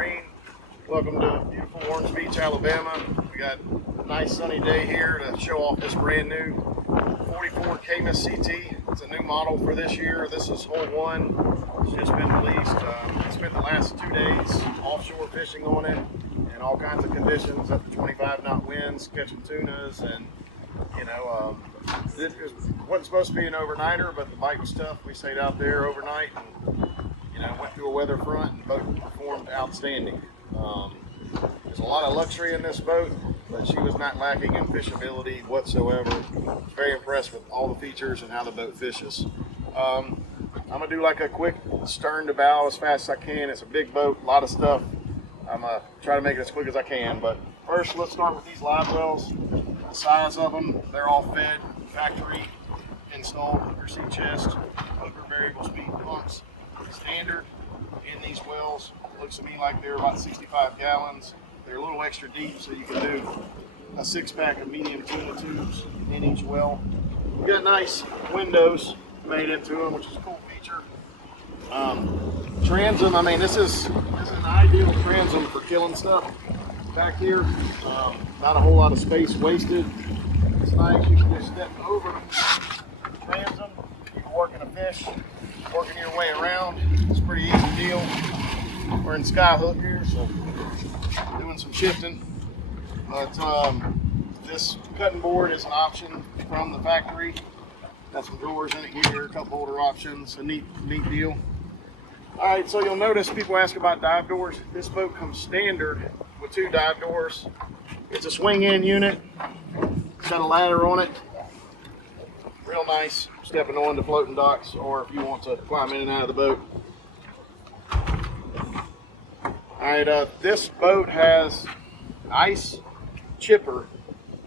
Marine. Welcome to beautiful Orange Beach, Alabama. We got a nice sunny day here to show off this brand new 44 Caymas CT. It's a new model for this year. This is hole one. It's just been released. I spent the last 2 days offshore fishing on it in all kinds of conditions, up to 25 knot winds, catching tunas, and it wasn't supposed to be an overnighter, but the bite was tough. We stayed out there overnight and went through a weather front, and the boat performed outstanding. There's a lot of luxury in this boat, but she was not lacking in fishability whatsoever. I was very impressed with all the features and how the boat fishes. I'm gonna do like a quick stern to bow as fast as I can. It's a big boat, a lot of stuff. I'm gonna try to make it as quick as I can, but first let's start with these live wells. The size of them, they're all fed, factory installed hooker seat chest, hooker variable speed pumps, standard in these wells. Looks to me like they're about 65 gallons. They're a little extra deep, so you can do a 6-pack of medium tuna tubes in each well. We got nice windows made into them, which is a cool feature. Transom, I mean, this is an ideal transom for killing stuff back here. Not a whole lot of space wasted. It's nice. You can just step over the transom. You can work in a fish, working your way around. It's a pretty easy deal. We're in Skyhook here, so doing some shifting. But this cutting board is an option from the factory. Got some drawers in it here, a couple holder options. A neat deal. All right, so you'll notice people ask about dive doors. This boat comes standard with 2 dive doors. It's a swing-in unit. It's got a ladder on it. Real nice, stepping on to floating docks, or if you want to climb in and out of the boat. All right, this boat has ice chipper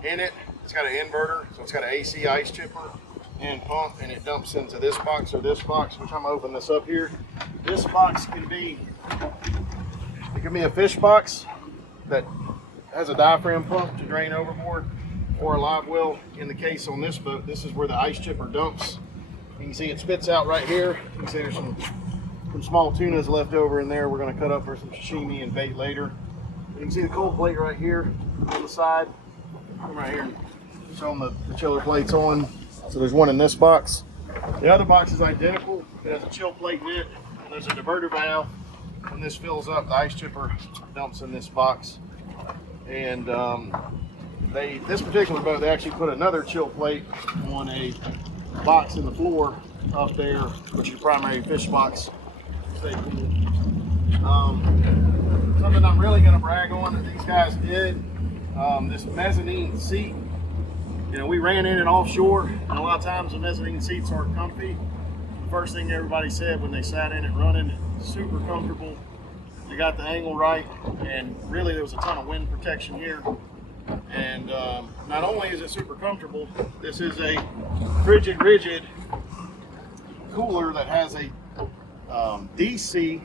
in it. It's got an inverter, so it's got an AC ice chipper and pump, and it dumps into this box or this box, which I'm gonna open this up here. This box can be a fish box that has a diaphragm pump to drain overboard, or a live well. In the case on this boat, this is where the ice chipper dumps. You can see it spits out right here. You can see there's some small tunas left over in there. We're going to cut up for some sashimi and bait later. You can see the cold plate right here on the side. Come right here and show them the chiller plates on. So there's one in this box. The other box is identical. It has a chill plate in it, and there's a diverter valve. When this fills up, the ice chipper dumps in this box. And this particular boat, they actually put another chill plate on a box in the floor up there, which is your primary fish box. Something I'm really going to brag on that these guys did, this mezzanine seat. We ran in it offshore, and a lot of times the mezzanine seats aren't comfy. The first thing everybody said when they sat in it running, super comfortable. They got the angle right, and really there was a ton of wind protection here. And not only is it super comfortable, this is a rigid cooler that has a DC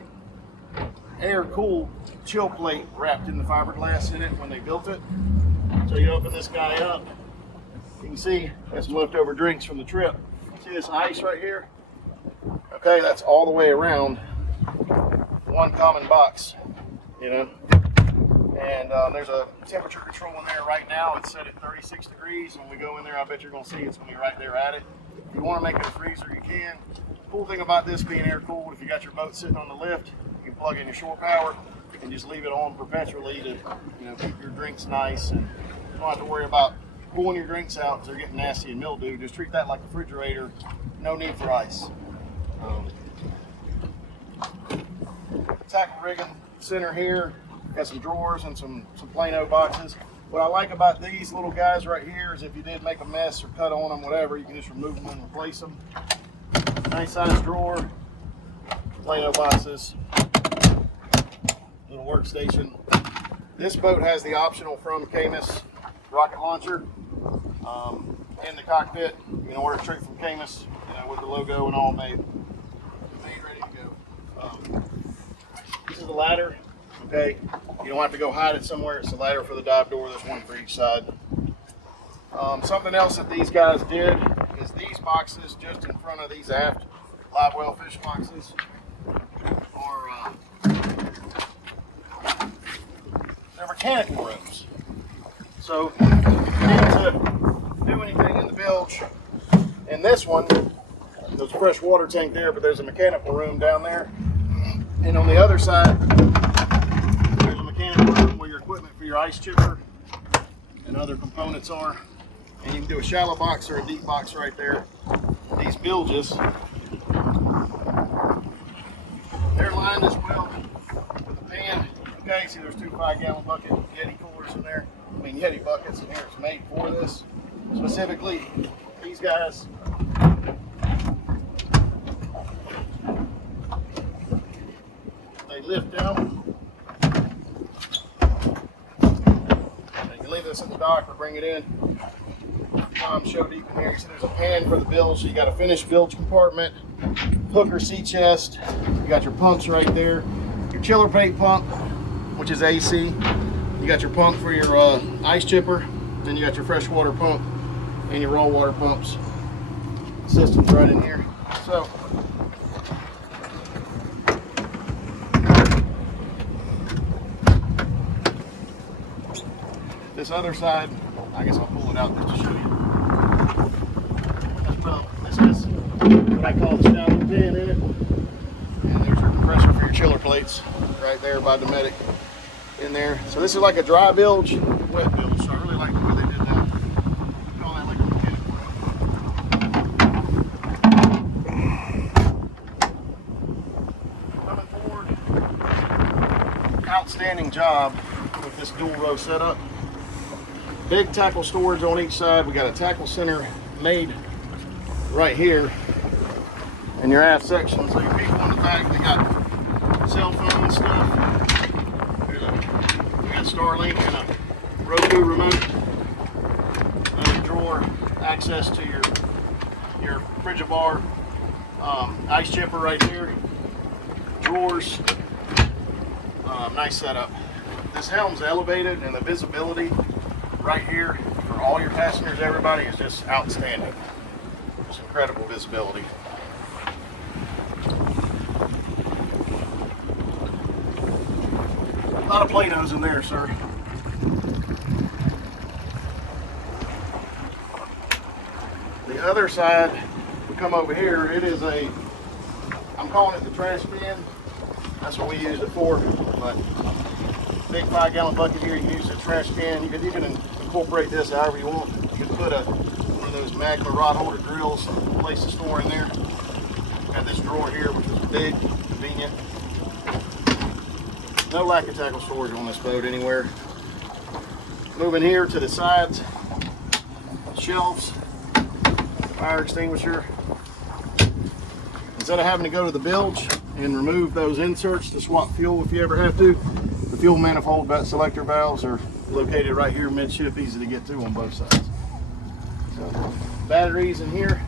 air-cooled chill plate wrapped in the fiberglass in it when they built it. So you open this guy up, you can see there's some leftover drinks from the trip. See this ice right here? Okay, that's all the way around one common box, And there's a temperature control in there right now. It's set at 36 degrees. When we go in there, I bet you're going to see it's going to be right there at it. If you want to make it a freezer, you can. Cool thing about this being air cooled, if you got your boat sitting on the lift, you can plug in your shore power and just leave it on perpetually to keep your drinks nice, and you don't have to worry about pulling your drinks out because they're getting nasty and mildew. Just treat that like a refrigerator. No need for ice. Tackle rigging center here. Got some drawers and some Plano boxes. What I like about these little guys right here is if you did make a mess or cut on them, whatever, you can just remove them and replace them. Nice size drawer, Plano boxes, little workstation. This boat has the optional from Caymas rocket launcher in the cockpit. You can order it straight from Caymas, with the logo and all made ready to go. This is the ladder. Okay, you don't have to go hide it somewhere. It's a ladder for the dive door. There's one for each side. Something else that these guys did is these boxes just in front of these aft live well fish boxes are mechanical rooms. So if you need to do anything in the bilge, in this one, there's a fresh water tank there, but there's a mechanical room down there. And on the other side, there's a mechanical room where your equipment for your ice chipper and other components are. And you can do a shallow box or a deep box right there. These bilges, they're lined as well with a pan. Okay, see there's 2 5-gallon bucket Yeti coolers in there. I mean Yeti buckets in here. It's made for this. Specifically, these guys, they lift down. You can leave this in the dock or bring it in. Show deep in here. You see there's a pan for the bilge. So you got a finished bilge compartment, hooker sea chest. You got your pumps right there. Your chiller plate pump, which is AC. You got your pump for your ice chipper. Then you got your freshwater pump and your raw water pumps. System's right in here. So this other side, I guess I'll pull it out just to show you. This has what I call the standout pan in it. And there's your compressor for your chiller plates right there by the medic in there. So this is like a dry bilge, wet bilge. So I really like the way they did that. Call that like a mechanical room. Coming forward, outstanding job with this dual row setup. Big tackle storage on each side. We got a tackle center made right here in your aft section. So your people in the back, they got cell phone stuff. We got Starlink and a Roku remote. Another drawer, access to your Frigibar, ice chipper right here. Drawers. Nice setup. This helm's elevated and the visibility right here for all your passengers, everybody, is just outstanding. Just incredible visibility. A lot of Play-Dohs in there, sir. The other side, we come over here, it is I'm calling it the trash bin. That's what we use it for. But big 5-gallon bucket here, you can use the trash can. You can incorporate this however you want. You can put one of those magma rod holder grills, place the store in there. Got this drawer here, which is big, convenient. No lack of tackle storage on this boat anywhere. Moving here to the sides, shelves, fire extinguisher. Instead of having to go to the bilge and remove those inserts to swap fuel if you ever have to, the fuel manifold selector valves are located right here midship, easy to get to on both sides. So, batteries in here,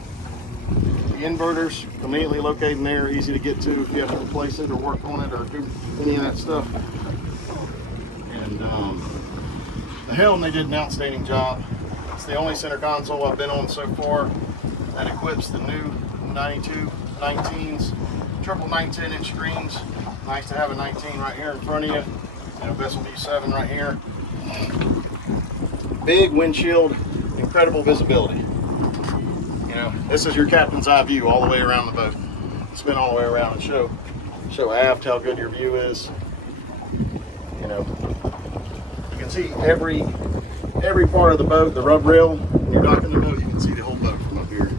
the inverters conveniently located in there, easy to get to if you have to replace it or work on it or do any of that stuff. And the helm, they did an outstanding job. It's the only center console I've been on so far that equips the new 92 19s, triple 910-inch screens. Nice to have a 19 right here in front of you. And a Vessel V7 right here. Big windshield, incredible visibility. You know, this is your captain's eye view all the way around the boat. Spin all the way around and show aft how good your view is. You know, you can see every part of the boat, the rub rail. When you're docking the boat, you can see the whole boat from up here.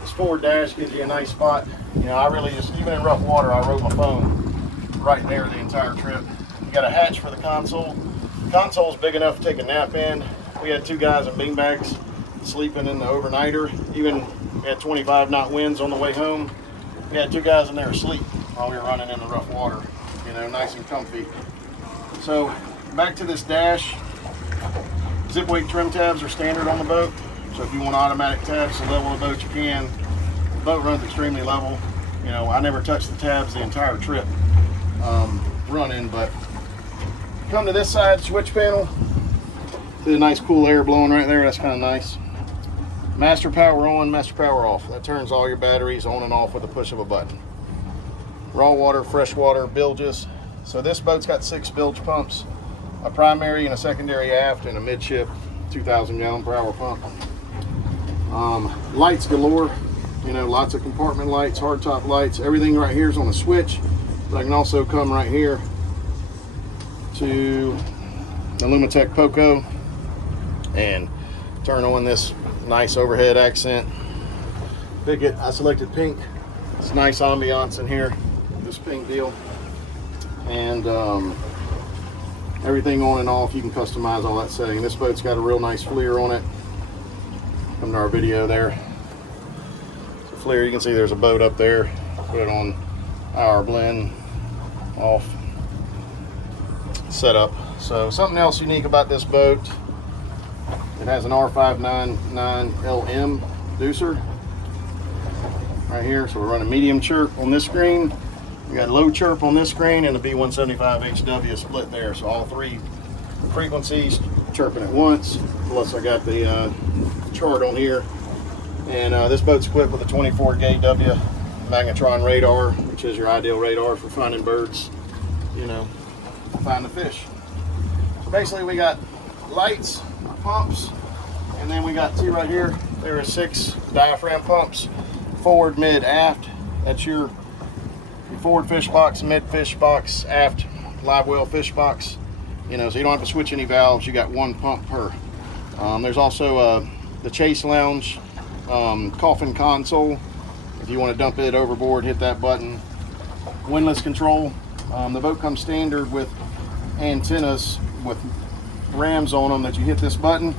This forward dash gives you a nice spot. You know, I really just, even in rough water, I rode my phone right there the entire trip. You got a hatch for the console. The console's big enough to take a nap in. We had 2 guys in beanbags sleeping in the overnighter. Even we had 25 knot winds on the way home. We had 2 guys in there asleep while we were running in the rough water. You know, nice and comfy. So back to this dash. Zip weight trim tabs are standard on the boat. So if you want automatic tabs to level the boat, you can. The boat runs extremely level. You know, I never touched the tabs the entire trip running, but come to this side switch panel. See a nice cool air blowing right there. That's kind of nice. Master power on, master power off. That turns all your batteries on and off with the push of a button. Raw water, fresh water, bilges. So this boat's got 6 bilge pumps. a primary and a secondary aft, and a midship 2,000 gallon per hour pump. Lights galore, you know, lots of compartment lights, hardtop lights. Everything right here is on a switch, but I can also come right here to the Lumitech Poco and turn on this nice overhead accent bigot. I selected pink. It's nice ambiance in here, this pink deal. And everything on and off, you can customize all that setting. This boat's got a real nice FLIR on it. Come to our video there. So FLIR, you can see there's a boat up there. Put it on our blend off setup. So something else unique about this boat, it has an R599LM deucer right here. So we're running medium chirp on this screen. We got low chirp on this screen and the B175HW split there. So all three frequencies chirping at once. Plus I got the chart on here. And this boat's equipped with a 24 GW magnetron radar, which is your ideal radar for finding birds, you know, find the fish. So basically we got lights, pumps, and then we got two right here. There are 6 diaphragm pumps, forward, mid, aft. That's your forward fish box, mid fish box, aft live well fish box. You know, so you don't have to switch any valves. You got one pump per. There's also the chase lounge coffin console. If you want to dump it overboard, hit that button. Windlass control. The boat comes standard with antennas with rams on them that you hit this button,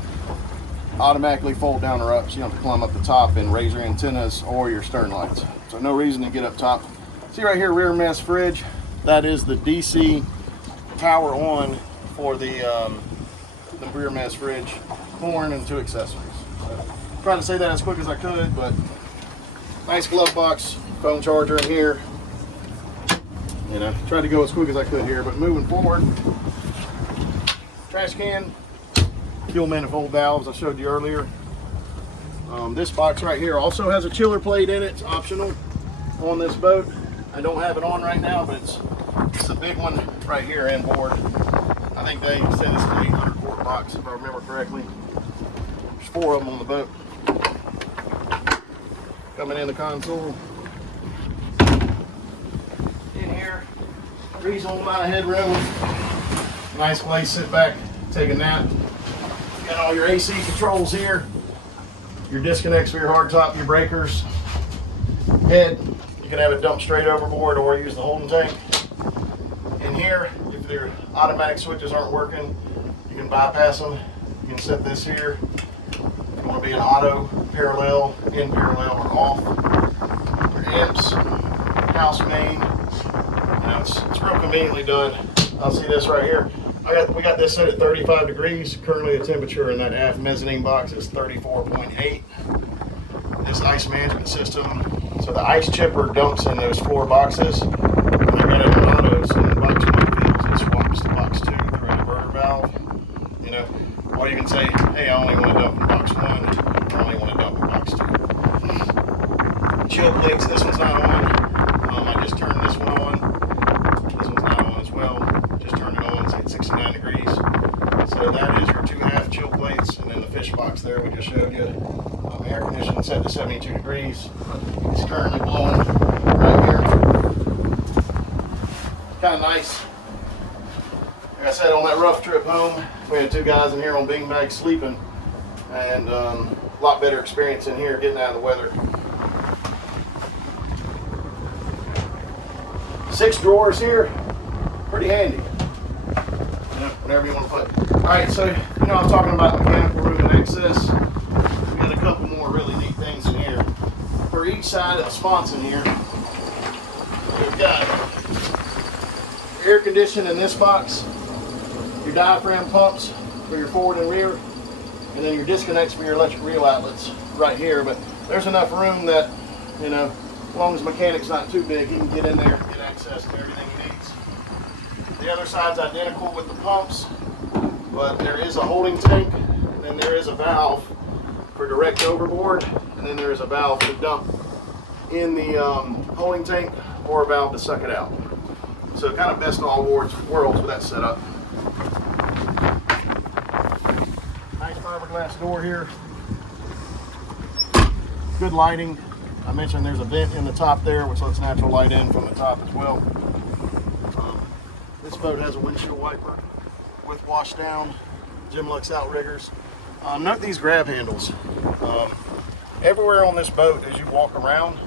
automatically fold down or up, so you don't have to climb up the top and raise your antennas or your stern lights. So no reason to get up top. See right here, rear mess fridge. That is the DC power on for the rear mess fridge, horn, and 2 accessories. So, trying to say that as quick as I could, but nice glove box, phone charger in here. You know, tried to go as quick as I could here, but moving forward, trash can, fuel manifold valves I showed you earlier. This box right here also has a chiller plate in it. It's optional on this boat. I don't have it on right now, but it's a big one right here inboard. I think they say this is an 800 quart box if I remember correctly. There's 4 of them on the boat. Coming in the console. In here, reasonable amount of headroom. Nice place, sit back, take a nap. You got all your AC controls here. Your disconnects for your hardtop, your breakers. Head, you can have it dumped straight overboard or use the holding tank. In here, if your automatic switches aren't working, you can bypass them. You can set this here. If you want to be an auto, parallel, in parallel, or off. Your amps, house main. You know, it's real conveniently done. I'll see this right here. We got this set at 35 degrees. Currently the temperature in that aft mezzanine box is 34.8. This ice management system, so the ice chipper dumps in those 4 boxes. When you get it in auto, so in box 1 fills, it swaps to box 2 through a diverter valve. You know, or you can say, hey, I only want to dump in box 1, I only want to dump in box 2. Chill plates, this one's not on. I just turned this one on. This one's not on as well. Just turned it on, it's at 69 degrees. So that is your 2 half chill plates, and then the fish box there we just showed you. Air conditioning set to 72 degrees. It's currently blowing right here. Kind of nice. Like I said, on that rough trip home, we had 2 guys in here on beanbags sleeping, and a lot better experience in here getting out of the weather. 6 drawers here, pretty handy. You know, whatever you want to put. All right, so you know I'm talking about mechanical room and access. We got a couple more really neat things in here. For each side of the sponson here, we've got air conditioning in this box, your diaphragm pumps for your forward and rear, and then your disconnects for your electric reel outlets right here. But there's enough room that, you know, as long as the mechanic's not too big, he can get in there and get access to everything he needs. The other side's identical with the pumps, but there is a holding tank, and then there is a valve for direct overboard, and then there is a valve to dump in the holding tank or a valve to suck it out. So kind of best of all worlds with that setup. Nice fiberglass door here. Good lighting. I mentioned there's a vent in the top there, which lets natural light in from the top as well. This boat has a windshield wiper with wash down, Gemlux outriggers. Note these grab handles. Everywhere on this boat, as you walk around,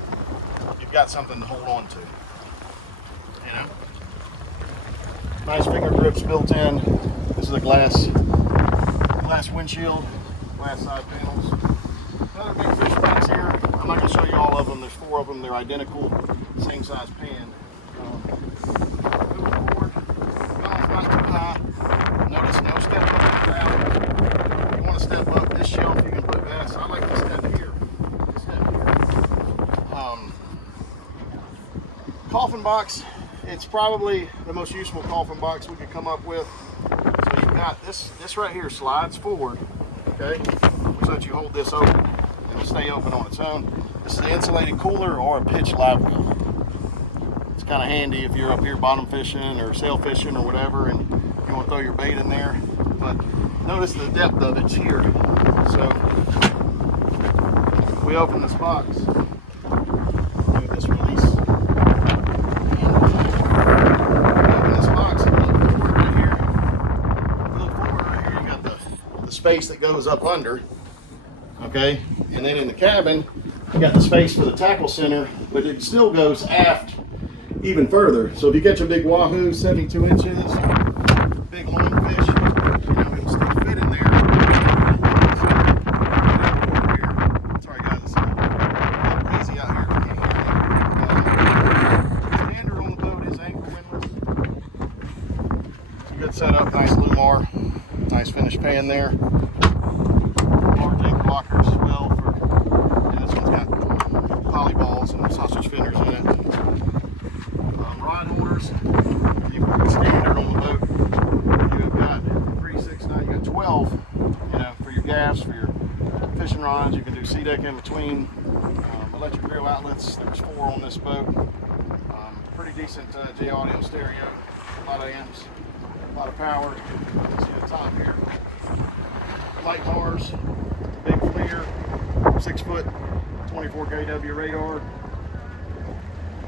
you've got something to hold on to. You know, nice finger grips built in. This is a glass windshield, glass side panels. Another big fish box here. I'm not going to show you all of them. There's 4 of them. They're identical, same size pan. Moving forward, balance not too high. Notice no step up the ground. If you want to step up this shelf, you can put bass. I like to step here. Coffin box. It's probably the most useful coffin box we could come up with. So you've got this right here slides forward, okay, which lets you hold this open and it'll stay open on its own. This is an insulated cooler or a pitch live well. It's kind of handy if you're up here bottom fishing or sail fishing or whatever and you want to throw your bait in there. But notice the depth of it's here. So if we open this box, move this release. Space that goes up under, okay, and then in the cabin you got the space for the tackle center, but it still goes aft even further. So if you get your big wahoo 72 inches, big long fish, you know, it'll still fit in there. Sorry guys, it's a little easy out here if you can't hear me. Standard on the boat is anchor windlass. It's a good setup, nice Lumar. Nice finished pan there. Large anchor blockers as well. And this one's got poly balls and sausage fenders in it. Rod holders. You put standard on the boat. You've got 3, 6, 9. You got 12. You know, for your gaffs, for your fishing rods. You can do sea deck in between. Electric grill outlets. There's 4 on this boat. Pretty decent J audio stereo. A lot of amps. A lot of power. You can see the top here. Light bars, big FLIR, 6 foot, 24 kW radar.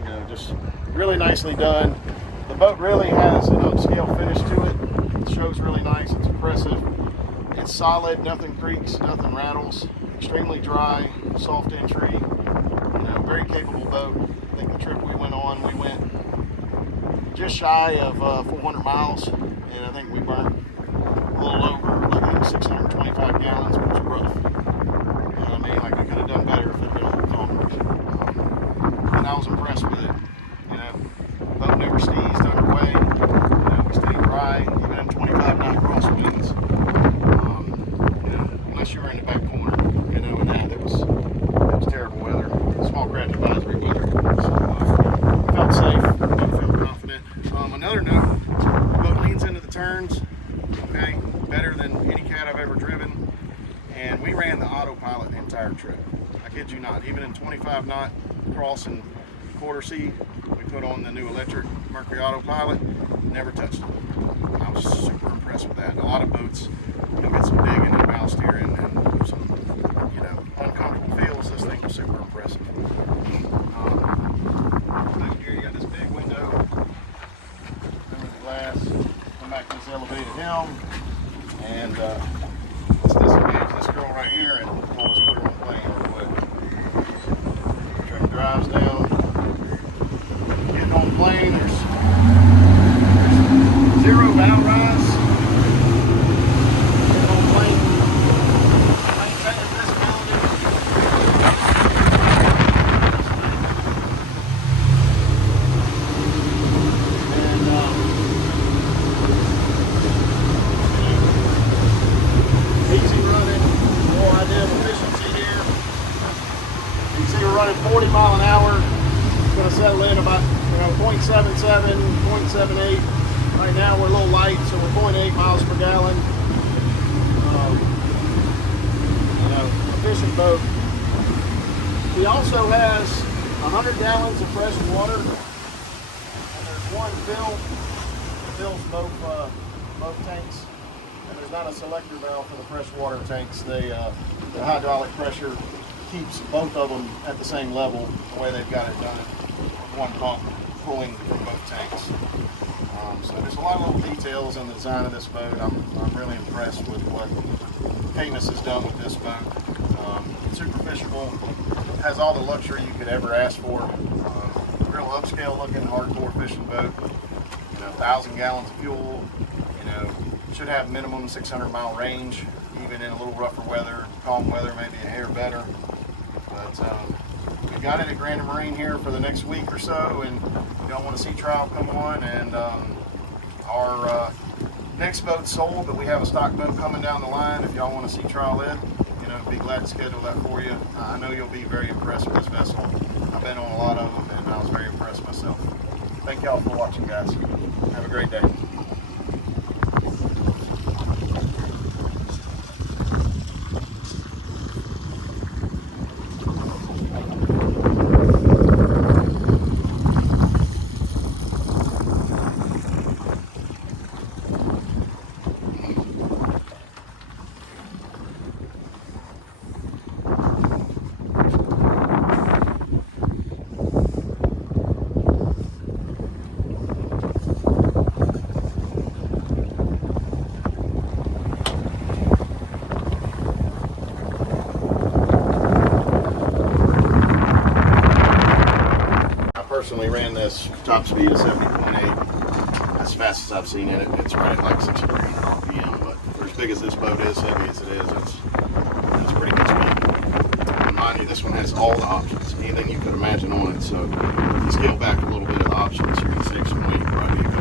You know, just really nicely done. The boat really has an upscale finish to it. It shows really nice. It's impressive. It's solid. Nothing creaks. Nothing rattles. Extremely dry. Soft entry. You know, very capable boat. I think the trip we went on, we went just shy of 400 miles. And I think we burnt a little over like 625 gallons, which was rough. You know what I mean? Like we could have done better if it had been a little calmer. And I was impressed with it. You know, boat never sneezed underway. You know, we stayed dry, even in 25 knot crosswinds. You know, unless you were in the back corner. You know, and it was terrible weather, small craft advisory weather. So I felt safe. I felt confident. Another note. Leans into the turns, okay, better than any cat I've ever driven, and we ran the autopilot the entire trip. I kid you not. Even in 25 knot crossing quarter sea, we put on the new electric Mercury autopilot, never touched it. I was super impressed with that. A lot of boats, you know, get some digging and bow steering and some, you know, uncomfortable feels. This thing was super impressive. Back here you got this big window. Glass, come back to this elevated helm, and let's disengage this girl right here and let's put her on plane real quick. Turn the drives down, getting on plane, there's 0 bow rise, getting on plane, maintaining visibility. Running 40 mile an hour. It's going to settle in about 0.77, 0.78. Right now we're a little light, so we're 0.8 miles per gallon. You know, a fishing boat. He also has 100 gallons of fresh water, and there's one fill. It fills both tanks. and there's not a selector valve for the freshwater tanks. The hydraulic pressure keeps both of them at the same level, the way they've got it done. One pump pulling from both tanks. So there's a lot of little details in the design of this boat. I'm really impressed with what Caymas has done with this boat. Super fishable, has all the luxury you could ever ask for. Real upscale looking, hardcore fishing boat. 1,000 gallons of fuel. Should have minimum 600-mile range, even in a little rougher weather, calm weather, maybe a hair better. But we got it at Grand Marine here for the next week or so, and we don't want to see trial come on. And our next boat's sold, but we have a stock boat coming down the line. If y'all want to see trial it, be glad to schedule that for you. I know you'll be very impressed with this vessel. I've been on a lot of them, and I was very impressed myself. Thank y'all for watching, guys. Have a great day. Personally ran this top speed of 70.8 as fast as I've seen it. It's right at like 600 RPM, but for as big as this boat is, heavy as it is, it's pretty good speed. And mind you, this one has all the options, anything you could imagine on it. So if you scale back a little bit of the options, you're going to save some weight, probably